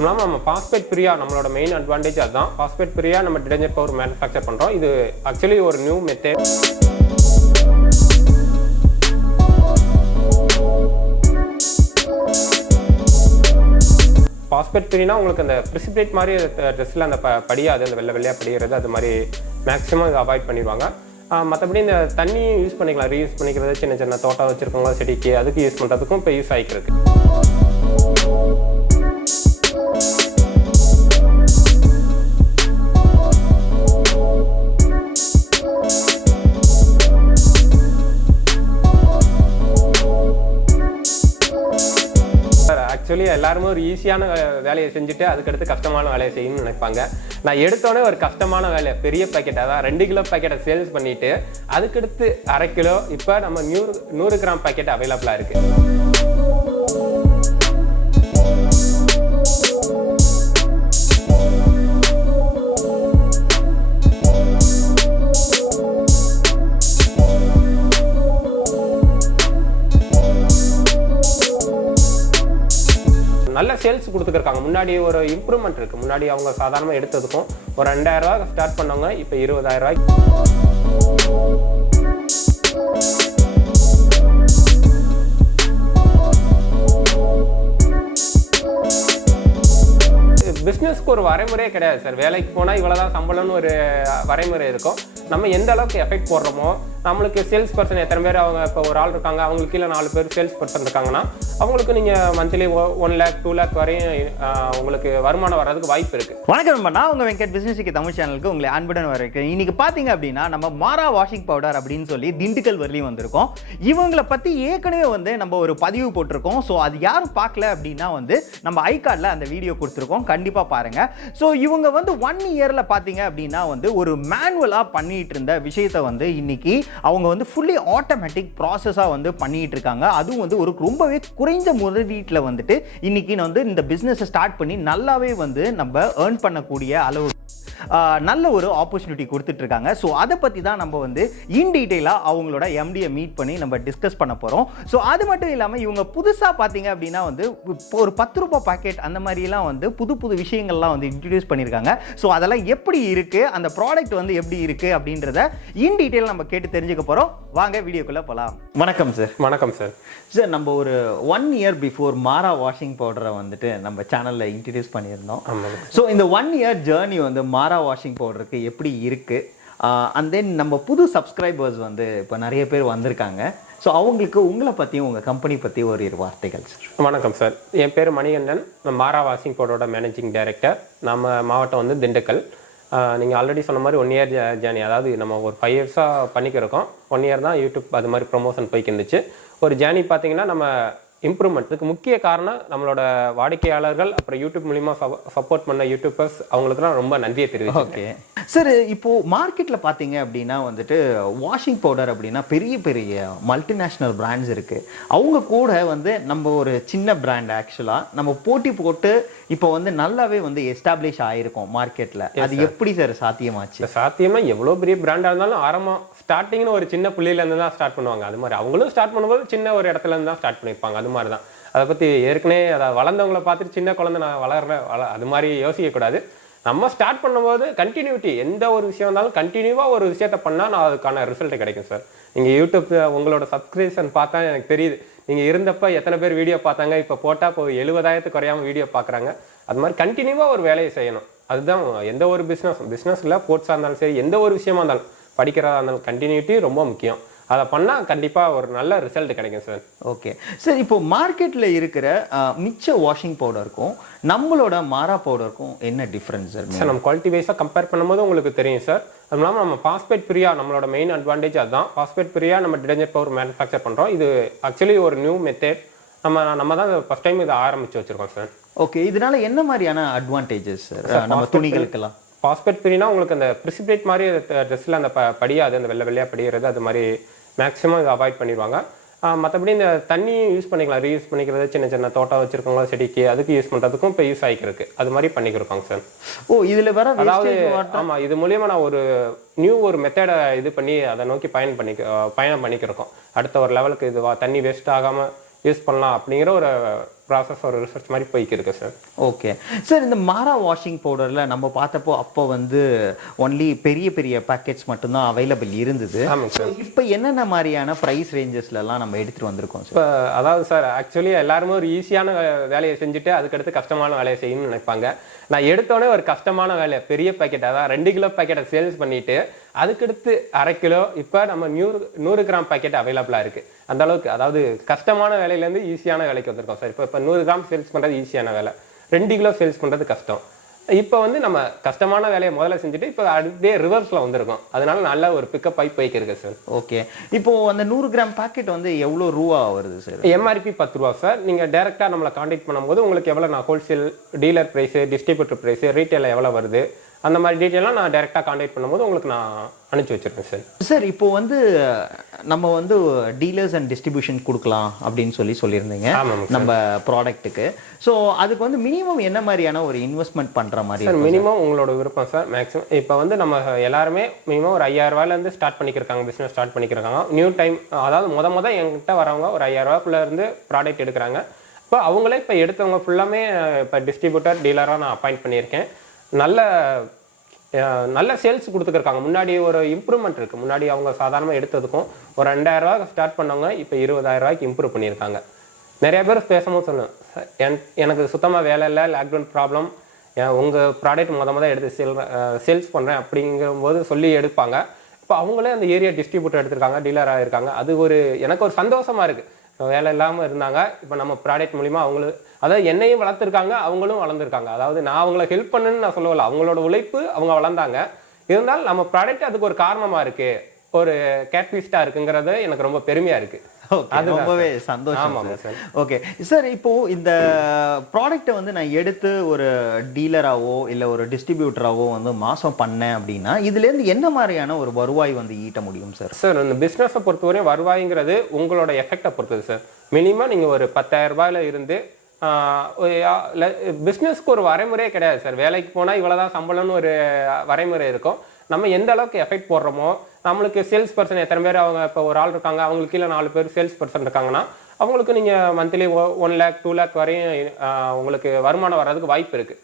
அதுவும் இல்லாமல் நம்ம பாஸ்பேட் ஃப்ரீயாக நம்மளோட மெயின் அட்வான்டேஜ் அதுதான். பாஸ்பேட் ஃப்ரீயாக நம்ம டிடர்ஜென்ட் பவுடர் மேனுஃபேக்சர் பண்ணுறோம். இது ஆக்சுவலி ஒரு நியூ மெத்தட். பாஸ்பேட் ஃப்ரீனா உங்களுக்கு அந்த ப்ரிசிபிரேட் மாதிரி ட்ரெஸ்ஸில் அந்த படியாது, அந்த வெள்ளையாக படிகிறது, அது மாதிரி மேக்ஸிமம் இதை அவாய்ட் பண்ணிடுவாங்க. மற்றபடி இந்த தண்ணியும் யூஸ் பண்ணிக்கலாம், ரீயூஸ் பண்ணிக்கிறது. சின்ன சின்ன தோட்டம் வச்சுருக்கவங்க செடிக்கு அதுக்கு யூஸ் பண்ணுறதுக்கும் இப்போ யூஸ் ஆகிருக்கு. ஆக்சுவலி எல்லாருமே ஒரு ஈஸியான வேலையை செஞ்சுட்டு அதுக்கடுத்து கஷ்டமான வேலையை செய்யணும்னு நினைப்பாங்க. நான் எடுத்தோடனே ஒரு கஷ்டமான வேலை, பெரிய பேக்கெட், அதான் 2 கிலோ பேக்கெட்டை சேல்ஸ் பண்ணிவிட்டு அதுக்கடுத்து 1/2 கிலோ இப்போ நம்ம 100 கிராம் பேக்கெட் அவைலபிளாக இருக்குது. நல்ல சேல்ஸ் கொடுத்துருக்காங்க. முன்னாடி ஒரு இம்ப்ரூவ்மெண்ட் இருக்குது. முன்னாடி அவங்க சாதாரணமாக எடுத்ததுக்கும் ஒரு 2000 ரூபா ஸ்டார்ட் பண்ணவங்க இப்போ 20,000 ரூபாய்க்கு. பிஸ்னஸ்க்கு ஒரு வரைமுறையே கிடையாது சார். வேலைக்கு போனால் இவ்வளோதான் சம்பளம்னு ஒரு வரைமுறை இருக்கும். நம்ம எந்த அளவுக்கு எஃபெக்ட் போடுறோமோ, நம்மளுக்கு சேல்ஸ் பர்சன் எத்தனை பேர், அவங்க இப்போ ஒரு ஆள் இருக்காங்க, அவங்களுக்கு கீழே 4 பேர் சேல்ஸ் பர்சன் இருக்காங்கன்னா அவங்களுக்கு நீங்கள் மந்த்லி 1 lakh 2 lakh வரையும் உங்களுக்கு வருமானம் வர்றதுக்கு வாய்ப்பு இருக்குது. வணக்கம், நான் உங்கள் வெங்கட் பிஸ்னஸ்க்கு தமிழ் சேனலுக்கு உங்களை அன்புடன் வரவேற்கிறேன். இன்னைக்கு பார்த்தீங்க அப்படின்னா நம்ம மாரா வாஷிங் பவுடர் அப்படின்னு சொல்லி திண்டுக்கல் வரலையும் வந்திருக்கோம். இவங்களை பற்றி ஏற்கனவே நம்ம ஒரு பதிவு போட்டிருக்கோம். ஸோ அது யாரும் பார்க்கல அப்படின்னா நம்ம ஐகார்டில் அந்த வீடியோ கொடுத்துருக்கோம், கண்டிப்பாக பாருங்கள். ஸோ இவங்க 1 இயரில் பார்த்தீங்க அப்படின்னா ஒரு மேனுவலாக பண்ணிட்டு இருந்த விஷயத்தை இன்னைக்கு அவங்க ஃபுல்லி ஆட்டோமேட்டிக் ப்ராசஸாக பண்ணிட்டு இருக்காங்க. அதுவும் ஒரு ரொம்பவே குறைஞ்ச முதலீட்டில் இன்னைக்கு இந்த பிஸ்னஸை ஸ்டார்ட் பண்ணி நல்லாவே நம்ம ஏர்ன் பண்ணக்கூடிய அளவு நல்ல ஒரு ஆப்பர்ச்சுனிட்டி கொடுத்துட்டு இருக்காங்க. ஸோ அதை பற்றி தான் நம்ம இன் டீட்டெயிலாக அவங்களோட எம்டியை மீட் பண்ணி நம்ம டிஸ்கஸ் பண்ண போகிறோம். ஸோ அது மட்டும் இல்லாமல் இவங்க புதுசாக பார்த்தீங்க அப்படின்னா ஒரு 10 ரூபாய் பாக்கெட் அந்த மாதிரிலாம் புது புது விஷயங்கள்லாம் இன்ட்ரடியூஸ் பண்ணியிருக்காங்க. ஸோ அதெல்லாம் எப்படி இருக்குது, அந்த ப்ராடக்ட் எப்படி இருக்குது அப்படின்றத இன் டீட்டெயில் நம்ம கேட்டு தெரிஞ்சுக்க போகிறோம். வாங்க வீடியோக்குள்ளே போகலாம். வணக்கம் சார். வணக்கம் சார். சார், நம்ம ஒரு 1 இயர் பிஃபோர் மாரா வாஷிங் பவுடரை நம்ம சேனலில் இன்ட்ரடியூஸ் பண்ணியிருந்தோம். ஸோ இந்த 1 இயர் ஜேர்னி மாரா வாஷிங் பவுடருக்கு எப்படி இருக்குது, அண்ட் தென் நம்ம புது சப்ஸ்கிரைபர்ஸ் இப்போ நிறைய பேர் வந்திருக்காங்க. ஸோ அவங்களுக்கு உங்களை பற்றியும் உங்கள் கம்பெனி பற்றி ஒரு வார்த்தைகள் சார். வணக்கம் சார், என் பேர் மணிகண்டன். நான் மாரா வாஷிங் பவுடரோட மேனேஜிங் டைரக்டர். நம்ம மாவட்டம் திண்டுக்கல். நீங்கள் ஆல்ரெடி சொன்ன மாதிரி 1 இயர் ஜேர்னி, அதாவது நம்ம ஒரு 5 இயர்ஸாக பண்ணிக்கிறோம். 1 இயர் தான் யூடியூப் அது மாதிரி ப்ரொமோஷன் போய்க்கு இருந்துச்சு. ஒரு ஜேர்னி பார்த்தீங்கன்னா நம்ம இம்ப்ரூவ்மெண்ட்டுக்கு முக்கிய காரணம் நம்மளோட வாடிக்கையாளர்கள், அப்புறம் யூடியூப் மூலிமா சப்போர்ட் பண்ண யூடியூபர்ஸ், அவங்களுக்குலாம் ரொம்ப நன்றியை தெரிவிச்சிருக்கேன். ஓகே சார், இப்போது மார்க்கெட்டில் பார்த்தீங்க அப்படின்னா வாஷிங் பவுடர் அப்படின்னா பெரிய பெரிய மல்டிநேஷ்னல் பிராண்ட்ஸ் இருக்குது. அவங்க கூட நம்ம ஒரு சின்ன பிராண்ட் ஆக்சுவலாக நம்ம போட்டி போட்டு இப்போ நல்லாவே எஸ்டாப்ளிஷ் ஆகிருக்கோம் மார்க்கெட்டில். அது எப்படி சார் சாத்தியமாச்சு? சாத்தியமாக எவ்வளோ பெரிய பிராண்டாக இருந்தாலும் ஆரம்பம் ஸ்டார்டிங்னு ஒரு சின்ன புள்ளியிலேருந்து தான் ஸ்டார்ட் பண்ணுவாங்க. அது மாதிரி அவங்களும் ஸ்டார்ட் பண்ணும்போது சின்ன ஒரு இடத்துலேருந்து தான் ஸ்டார்ட் பண்ணியிருப்பாங்க. அது மாதிரி தான். அதை பற்றி ஏற்கனவே அதை வளர்ந்தவங்களை பார்த்துட்டு சின்ன குழந்தை நான் வளர்றேன் அது மாதிரி யோசிக்கக்கூடாது. நம்ம ஸ்டார்ட் பண்ணும்போது கண்டினியூட்டி, எந்த ஒரு விஷயம் இருந்தாலும் கண்டினியூவாக ஒரு விஷயத்த பண்ணால் நான் அதுக்கான ரிசல்ட் கிடைக்கும் சார். நீங்கள் யூடியூப் உங்களோட சப்ஸ்கிரிப்ஷன் பார்த்தா எனக்கு தெரியுது. நீங்கள் இருந்தப்போ எத்தனை பேர் வீடியோ பார்த்தாங்க, இப்போ போட்டால் இப்போ 70,000 குறையாமல் வீடியோ பார்க்குறாங்க. அது மாதிரி கண்டினியூவாக ஒரு வேலையை செய்யணும். அதுதான் எந்த ஒரு பிஸ்னஸில் ஸ்போர்ட்ஸாக இருந்தாலும் சரி, எந்த ஒரு விஷயமா இருந்தாலும், படிக்கிறதா இருந்தாலும் கண்டினியூட்டி ரொம்ப முக்கியம். அதை பண்ணால் கண்டிப்பாக ஒரு நல்ல ரிசல்ட் கிடைக்கும் சார். ஓகே சார், இப்போ மார்க்கெட்டில் இருக்கிற மிச்ச வாஷிங் பவுடருக்கும் நம்மளோட மாரா பவுடருக்கும் என்ன டிஃப்ரென்ஸ் சார்? சார், நம்ம குவாலிட்டி வைஸாக கம்பேர் பண்ணும்போது உங்களுக்கு தெரியும் சார். அதுவும் இல்லாமல் நம்ம பாஸ்பேட் ஃப்ரீயாக, நம்மளோட மெயின் அட்வான்டேஜ் அதுதான். பாஸ்பேட் ஃப்ரீயாக நம்ம டிடர்ஜென்ட் பவுடர் மேனுஃபேக்சர் பண்ணுறோம். இது ஆக்சுவலி ஒரு நியூ மெத்தட். நம்ம தான் ஃபஸ்ட் டைம் இதை ஆரம்பித்து வச்சுருக்கோம் சார். ஓகே, இதனால என்ன மாதிரியான அட்வான்டேஜஸ் சார் நம்ம துணிகளுக்கெல்லாம்? பாஸ்பேட் ஃப்ரீனா உங்களுக்கு அந்த ப்ரிசிபிரேட் மாதிரி ட்ரெஸ்ஸில் அந்த படியாது, அந்த வெள்ளையாக படிகிறது, அது மாதிரி மேக்ஸிமம் இதை அவாய்ட் பண்ணிடுவாங்க. மற்றபடி இந்த தண்ணியும் யூஸ் பண்ணிக்கலாம், ரீயூஸ் பண்ணிக்கிறது. சின்ன சின்ன தோட்டம் வச்சுருக்கவங்க செடிக்கு அதுக்கு யூஸ் பண்ணுறதுக்கும் இப்போ யூஸ் ஆகிருக்கு. அது மாதிரி பண்ணிக்கிறோங்க சார். ஓ, இதில் வர அதாவது ஆமாம், இது மூலியமாக நான் ஒரு மெத்தடை இது பண்ணி அதை நோக்கி பயணம் பண்ணிக்கிறோம். அடுத்த ஒரு லெவலுக்கு இது தண்ணி வேஸ்ட் ஆகாமல் யூஸ் பண்ணலாம் அப்படிங்கிற ஒரு ப்ராசஸ் ஒரு ரிசர்ச் மாதிரி போய்க்கு இருக்கு சார். ஓகே சார், இந்த மாரா வாஷிங் பவுடரில் நம்ம பார்த்தப்போ அப்போ வந்து ஒன்லி பெரிய பெரிய பேக்கெட்ஸ் மட்டும்தான் அவைலபிள் இருந்தது. ஆமாங்க சார். இப்போ என்னென்ன மாதிரியான ப்ரைஸ் ரேஞ்சஸ்லலாம் நம்ம எடுத்துகிட்டு வந்திருக்கோம் சார்? இப்போ அதாவது சார் ஆக்சுவலி எல்லாருமே ஒரு ஈஸியான வேலையை செஞ்சுட்டு அதுக்கடுத்து கஷ்டமான வேலையை செய்யணும்னு நினைப்பாங்க. நான் எடுத்தோடனே ஒரு கஷ்டமான வேலையை பெரிய பேக்கெட் அதாவது 2 கிலோ பேக்கெட்டை சேல்ஸ் பண்ணிட்டு அதுக்கடுத்து 1/2 கிலோ இப்போ நம்ம 100 கிராம் பேக்கெட் அவைலபிளாக இருக்குது. அந்த அளவுக்கு அதாவது கஷ்டமான வேலையிலேருந்து ஈஸியான வேலைக்கு வந்திருக்கோம் சார். இப்போ 100 கிராம் சேல்ஸ் பண்ணுறது ஈஸியான வேலை, 2 கிலோ சேல்ஸ் பண்ணுறது கஷ்டம். இப்போ வந்து நம்ம கஷ்டமான வேலையை முதல்ல செஞ்சுட்டு இப்போ அப்படியே ரிவர்ஸில் வந்திருக்கோம். அதனால நல்ல ஒரு பிக்கப் ஆகி போய்க்கு இருக்கு சார். ஓகே, இப்போ அந்த 100 கிராம் பேக்கெட் வந்து எவ்வளோ ரூபா வருது சார்? எம்ஆர்பி 10 ரூபா சார். நீங்கள் டேரெக்டாக நம்மளை காண்டாக்ட் பண்ணும்போது உங்களுக்கு எவ்வளோ நான் wholesale dealer price distributor price ரீட்டெயிலில் எவ்வளோ வருது அந்த மாதிரி டீட்டெயிலாம் நான் டேரெக்டாக காண்டாக்ட் பண்ணும்போது உங்களுக்கு நான் அனுப்பிச்சி வச்சிருக்கேன் சார். சார், இப்போ வந்து நம்ம வந்து டீலர்ஸ் அண்ட் டிஸ்ட்ரிபியூஷன் கொடுக்கலாம் அப்படின்னு சொல்லியிருந்தீங்க நம்ம ப்ராடக்ட்டுக்கு. ஸோ அதுக்கு வந்து மினிமம் என்ன மாதிரியான ஒரு இன்வெஸ்ட்மெண்ட் பண்ணுற மாதிரி சார்? மினிமம் உங்களோட விருப்பம் சார். மேக்ஸிமம் இப்போ வந்து நம்ம எல்லாருமே மினிமம் ஒரு 5000 ரூபாயிலேருந்து ஸ்டார்ட் பண்ணிக்கிறாங்க, பிஸ்னஸ் ஸ்டார்ட் பண்ணிக்கிறாங்க. நியூ டைம் அதாவது முத என்கிட்ட வரவங்க ஒரு 5000 ரூபாய்க்குள்ளேருந்து ப்ராடக்ட் எடுக்கிறாங்க. இப்போ அவங்களே இப்போ எடுத்தவங்க ஃபுல்லாமே இப்போ டிஸ்ட்ரிபியூட்டர் டீலராக நான் அப்பாயிண்ட் பண்ணியிருக்கேன். நல்ல சேல்ஸ் கொடுத்துருக்காங்க. முன்னாடி ஒரு இம்ப்ரூவ்மெண்ட் இருக்குது. முன்னாடி அவங்க சாதாரணமாக எடுத்ததுக்கும் ஒரு 2000 ரூபா ஸ்டார்ட் பண்ணவங்க இப்போ 20000 ரூபாய்க்கு இம்ப்ரூவ் பண்ணியிருக்காங்க. நிறைய பேர் பேசும்போது சொல்லுவேன், எனக்கு சுத்தமாக வேலை இல்லை, லாக்டவுன் ப்ராப்ளம், உங்கள் ப்ராடக்ட் முத எடுத்து சேல்ஸ் பண்ணுறேன் அப்படிங்கும்போது சொல்லி எடுப்பாங்க. இப்போ அவங்களே அந்த ஏரியா டிஸ்ட்ரிபியூட்டர் எடுத்திருக்காங்க, டீலராக இருக்காங்க. அது எனக்கு ஒரு சந்தோஷமாக இருக்குது. வேலை இல்லாமல் இருந்தாங்க, இப்போ நம்ம ப்ராடக்ட் மூலிமா அவங்களும் அதாவது என்னையும் வளர்த்துருக்காங்க, அவங்களும் வளர்ந்துருக்காங்க. அதாவது நான் அவங்கள ஹெல்ப் பண்ணுன்னு நான் சொல்லல, அவங்களோட உழைப்பு அவங்க வளர்ந்தாங்க. இருந்தாலும் நம்ம ப்ராடக்ட் அதுக்கு ஒரு காரணமாக இருக்குது, ஒரு கேட்லிஸ்டாக இருக்குங்கிறது எனக்கு ரொம்ப பெருமையாக இருக்குது. அது ரொம்பவே சந்தோஷம். ஓகே சார், இப்போ இந்த ப்ராடக்ட்டை வந்து நான் எடுத்து ஒரு டீலராகவோ இல்லை ஒரு டிஸ்ட்ரிபியூட்டராகவோ வந்து மாதம் பண்ணேன் அப்படின்னா இதுலேருந்து என்ன மாதிரியான ஒரு வருவாய் வந்து ஈட்ட முடியும் சார்? சார், இந்த பிஸ்னஸை பொறுத்தவரையும் வருவாய்ங்கிறது உங்களோட எஃபெக்டை பொறுத்தது சார். மினிமம் நீங்கள் ஒரு 10000 ரூபாயில இருந்து பிஸ்னஸ்க்கு ஒரு வரைமுறையே கிடையாது சார். வேலைக்கு போனால் இவ்வளோதான் சம்பளம்னு ஒரு வரைமுறை இருக்கும். நம்ம எந்த அளவுக்கு எஃபெக்ட் போடுறோமோ, நம்மளுக்கு சேல்ஸ் பர்சன் எத்தனை பேர் அவங்க இப்போ ஒரு ஆள் இருக்காங்க, அவங்களுக்கு கீழே 4 பேர் சேல்ஸ் பர்சன் இருக்காங்கன்னா அவங்களுக்கு நீங்கள் மந்த்லி 1 lakh 2 lakh வரையும் உங்களுக்கு வருமானம் வர்றதுக்கு வாய்ப்பு இருக்குது.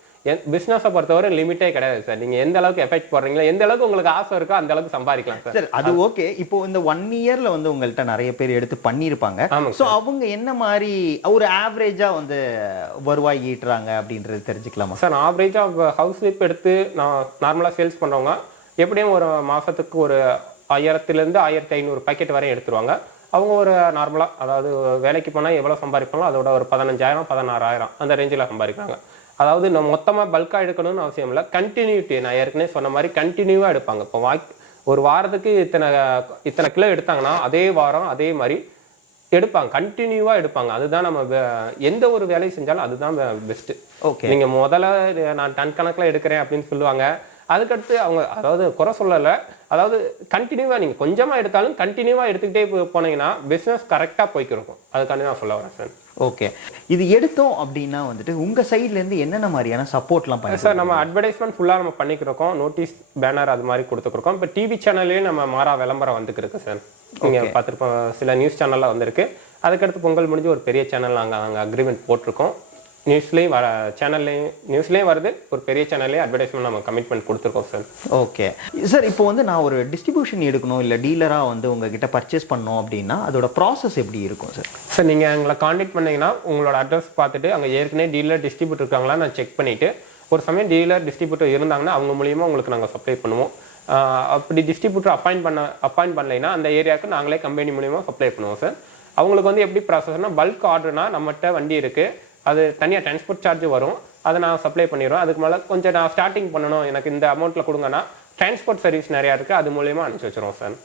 பிஸ்னஸை பொறுத்தவரை லிமிட்டே கிடையாது சார். நீங்கள் எந்த அளவுக்கு எஃபெக்ட் போடுறீங்களோ, எந்த அளவுக்கு உங்களுக்கு ஆசை இருக்கோ அந்த அளவுக்கு சம்பாதிக்கலாம் சார். சார், அது ஓகே. இப்போ இந்த 1 இயர்ல வந்து உங்கள்கிட்ட நிறைய பேர் எடுத்து பண்ணியிருப்பாங்க. ஸோ அவங்க என்ன மாதிரி ஒரு ஆவரேஜாக வந்து வருவாய் ஈட்டுறாங்க அப்படின்றது தெரிஞ்சுக்கலாமா சார்? ஆவரேஜாக ஹவுஸ் வைப் எடுத்து நான் நார்மலாக சேல்ஸ் பண்ணுறவங்க எப்படியும் ஒரு மாதத்துக்கு ஒரு 1000லேருந்து 1500 பேக்கெட் வரையும் எடுத்துருவாங்க. அவங்க ஒரு நார்மலாக அதாவது வேலைக்கு போனால் எவ்வளோ சம்பாதிப்பாங்களோ அதோட ஒரு 15000 16000 அந்த ரேஞ்சில் சம்பாதிக்கிறாங்க. அதாவது நம்ம மொத்தமாக பல்காக எடுக்கணும்னு அவசியம் இல்லை, கண்டினியூட்டி நான் ஏற்கனவே சொன்ன மாதிரி கண்டினியூவாக எடுப்பாங்க. இப்போ ஒரு வாரத்துக்கு இத்தனை கிலோ எடுத்தாங்கன்னா அதே வாரம் அதே மாதிரி எடுப்பாங்க, கண்டினியூவாக எடுப்பாங்க. அதுதான் நம்ம எந்த ஒரு வேலையை செஞ்சாலும் அதுதான் பெஸ்ட்டு. ஓகே, நீங்கள் முதல்ல நான் டன் கணக்கில் எடுக்கிறேன் அப்படின்னு சொல்லுவாங்க. அதுக்கடுத்து அவங்க அதாவது குறை சொல்லலை, அதாவது கண்டினியூவாக நீங்கள் கொஞ்சமாக எடுத்தாலும் கண்டினியூவாக எடுத்துக்கிட்டே போனீங்கன்னா பிஸ்னஸ் கரெக்டாக போய்க்கிருக்கும். அதுக்காண்டி நான் சொல்ல வரேன் சார். ஓகே, இது எடுத்தோம் அப்படின்னா வந்துட்டு உங்கள் சைட்லேருந்து என்னென்ன மாதிரியான சப்போர்ட்லாம் பண்ணி சார்? நம்ம அட்வர்டைஸ்மெண்ட் ஃபுல்லாக நம்ம பண்ணிக்கிறோம், நோட்டீஸ் பேனர் அது மாதிரி கொடுத்துருக்கோம். இப்போ டிவி சேனல்லேயே நம்ம மாறா விளம்பரம் வந்துருக்கு சார். நீங்கள் பார்த்துருப்போம், சில நியூஸ் சேனலில் வந்திருக்கு. அதுக்கடுத்து பொங்கல் முடிஞ்சு ஒரு பெரிய சேனல் நாங்கள் அக்ரிமெண்ட் போட்டிருக்கோம். நியூஸ்லேயும் நியூஸ்லேயும் வருது, ஒரு பெரிய சேனல்லேயே அட்வர்டைஸ்மெண்ட் நம்ம கமிட்மெண்ட் கொடுத்துருக்கோம் சார். ஓகே சார், இப்போ வந்து நான் ஒரு டிஸ்ட்ரிபியூஷன் எடுக்கணும் இல்லை டீலராக வந்து உங்ககிட்ட பர்ச்சேஸ் பண்ணோம் அப்படின்னா அதோட ப்ராசஸ் எப்படி இருக்கும் சார்? சார், நீங்கள் எங்களை காண்டாக்ட் பண்ணிங்கன்னா உங்களோட அட்ரஸ் பார்த்துட்டு அங்கே ஏற்கனவே டீலர் டிஸ்ட்ரிபியூட்டர் இருக்காங்களா நான் செக் பண்ணிவிட்டு, ஒரு சமயம் டீலர் டிஸ்ட்ரிபியூட்டர் இருந்தாங்கன்னா அவங்க மூலியமாக உங்களுக்கு நாங்கள் சப்ளை பண்ணுவோம். அப்படி டிஸ்ட்ரிபியூட்டர் அப்பாயிண்ட் பண்ணலைன்னா அந்த ஏரியாவுக்கு நாங்களே கம்பெனி மூலியமாக சப்ளை பண்ணுவோம் சார். அவங்களுக்கு வந்து எப்படி ப்ராசஸ்னால் பல்க் ஆர்டர்னா நம்மகிட்ட வண்டி இருக்குது, அது தனியாக டிரான்ஸ்போர்ட் சார்ஜ் வரும், அதை நான் சப்ளை பண்ணிடுவேன். அதுக்கு மேலே கொஞ்சம் நான் ஸ்டார்டிங் பண்ணணும், எனக்கு இந்த அமௌண்ட்டில் கொடுங்கன்னா டிரான்ஸ்போர்ட் சர்வீஸ் நிறையா இருக்குது, அது மூலயமா அனுப்பிச்சி வச்சுருவோம் சார்.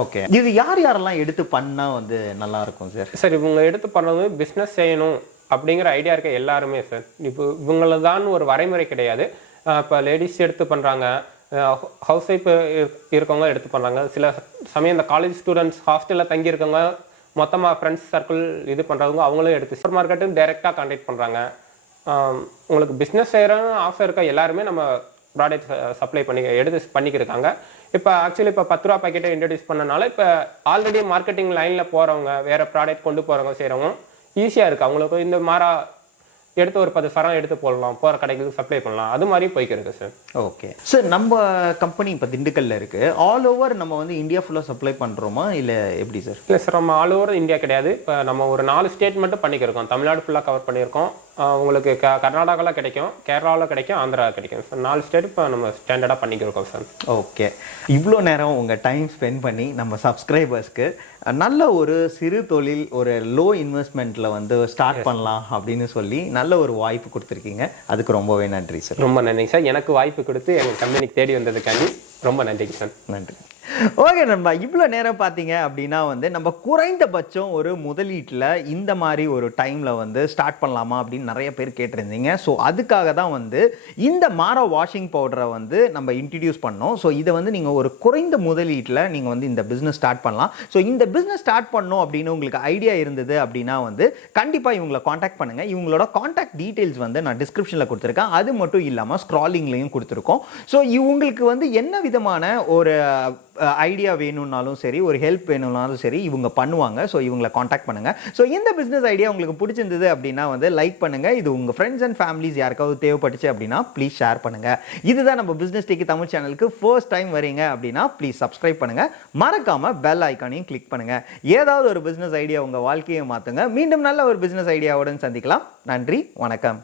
ஓகே, இது யாரெல்லாம் எடுத்து பண்ணால் வந்து நல்லாயிருக்கும் சார்? சார், இவங்க எடுத்து பண்ணுறது பிஸ்னஸ் செய்யணும் அப்படிங்கிற ஐடியா இருக்க எல்லாருமே சார். இப்போ இவங்களதான் ஒரு வரைமுறை கிடையாது. இப்போ லேடிஸ் எடுத்து பண்ணுறாங்க, ஹவுஸ் ஒய்ஃப் இருக்கவங்க எடுத்து பண்ணுறாங்க. சில சமயம் இந்த காலேஜ் ஸ்டூடெண்ட்ஸ் ஹாஸ்டலில் தங்கியிருக்கவங்க மொத்தமாக ஃப்ரெண்ட்ஸ் சர்க்கிள் இது பண்ணுறவங்க அவங்களும் எடுத்து சூப்பர் மார்க்கெட்டுன்னு டைரெக்டாக கான்டாக்ட் பண்ணுறாங்க. உங்களுக்கு பிஸ்னஸ் செய்கிறன்னு ஆசை இருக்க எல்லாருமே நம்ம ப்ராடக்ட் சப்ளை எடுத்து பண்ணிக்கிருக்காங்க. இப்போ ஆக்சுவலி இப்போ 10 ரூபா பாக்கெட்டை இன்ட்ரடியூஸ் பண்ணனால இப்போ ஆல்ரெடி மார்க்கெட்டிங் லைனில் போகிறவங்க, வேறு ப்ராடக்ட் கொண்டு போகிறவங்க செய்கிறவங்க ஈஸியாக இருக்குது. அவங்களுக்கு இந்த மாறா எடுத்து ஒரு 10 சரம் எடுத்து போடலாம், போகிற கடைகளுக்கு சப்ளை பண்ணலாம், அது மாதிரி போய்க்கிருக்கு சார். ஓகே சார், நம்ம கம்பெனி இப்போ திண்டுக்கல்ல இருக்குது. ஆல் ஓவர் நம்ம வந்து இந்தியா ஃபுல்லாக சப்ளை பண்ணுறோமா இல்லை எப்படி சார்? இல்லை சார், நம்ம ஆல் ஓவர் இந்தியா கிடையாது. இப்போ நம்ம ஒரு 4 ஸ்டேட் மட்டும் பண்ணிக்கிருக்கோம். தமிழ்நாடு ஃபுல்லாக கவர் பண்ணியிருக்கோம். உங்களுக்கு கர்நாடகாவில் கிடைக்கும், கேரளாவில் கிடைக்கும், ஆந்திரா கிடைக்கும் சார். 4 ஸ்டேட் இப்போ நம்ம ஸ்டாண்டர்டாக பண்ணிக்கிருக்கோம் சார். ஓகே, இவ்வளோ நேரம் உங்கள் டைம் ஸ்பெண்ட் பண்ணி நம்ம சப்ஸ்கிரைபர்ஸ்க்கு நல்ல ஒரு சிறு தொழில், ஒரு லோ இன்வெஸ்ட்மெண்ட்டில் வந்து ஸ்டார்ட் பண்ணலாம் அப்படின்னு சொல்லி நல்ல ஒரு வாய்ப்பு கொடுத்துருக்கீங்க. அதுக்கு ரொம்பவே நன்றி சார். ரொம்ப நன்றிங்க சார். எனக்கு வாய்ப்பு கொடுத்து எங்கள் கம்பெனிக்கு தேடி வந்ததுக்காண்டி ரொம்ப நன்றிங்க சார். நன்றி. ஓகே நண்பா, இவ்வளோ நேரம் பார்த்தீங்க அப்படின்னா வந்து நம்ம குறைந்தபட்சம் ஒரு முதலீட்டில் இந்த மாதிரி ஒரு டைமில் வந்து ஸ்டார்ட் பண்ணலாமா அப்படின்னு நிறைய பேர் கேட்டிருந்தீங்க. ஸோ அதுக்காக தான் வந்து இந்த மாரா வாஷிங் பவுடரை வந்து நம்ம இன்ட்ரடியூஸ் பண்ணோம். ஸோ இதை வந்து நீங்கள் ஒரு குறைந்த முதலீட்டில் நீங்கள் வந்து இந்த பிஸ்னஸ் ஸ்டார்ட் பண்ணலாம். ஸோ இந்த பிஸ்னஸ் ஸ்டார்ட் பண்ணணும் அப்படின்னு உங்களுக்கு ஐடியா இருந்தது அப்படின்னா வந்து கண்டிப்பாக இவங்களை காண்டாக்ட் பண்ணுங்கள். இவங்களோட காண்டாக்ட் டீட்டெயில்ஸ் வந்து நான் டிஸ்கிரிப்ஷனில் கொடுத்துருக்கேன். அது மட்டும் இல்லாமல் ஸ்க்ராலிங்லையும் கொடுத்துருக்கோம். ஸோ இவங்களுக்கு வந்து என்ன விதமான ஒரு ஐடியா வேணும்னாலும் சரி, ஒரு ஹெல்ப் வேணும்னாலும் சரி, இவங்க பண்ணுவாங்க. ஸோ இவங்களை காண்டாக்ட் பண்ணுங்கள். ஸோ இந்த பிஸ்னஸ் ஐடியா உங்களுக்கு பிடிச்சிருந்தது அப்படின்னா வந்து லைக் பண்ணுங்கள். இது உங்கள் ஃப்ரெண்ட்ஸ் அண்ட் ஃபேமிலிஸ் யாருக்காவது தேவைப்பட்டுச்சு அப்படின்னா ப்ளீஸ் ஷேர் பண்ணுங்கள். இதுதான் நம்ம பிஸ்னஸ் டெக்கி தமிழ் சேனலுக்கு ஃபர்ஸ்ட் டைம் வரீங்க அப்படின்னா ப்ளீஸ் சப்ஸ்கிரைப் பண்ணுங்கள். மறக்காமல் பெல் ஐக்கானையும் கிளிக் பண்ணுங்கள். ஏதாவது ஒரு பிஸ்னஸ் ஐடியா உங்கள் வாழ்க்கையை மாற்றுங்க. மீண்டும் நல்ல ஒரு பிஸ்னஸ் ஐடியாவுடன் சந்திக்கலாம். நன்றி, வணக்கம்.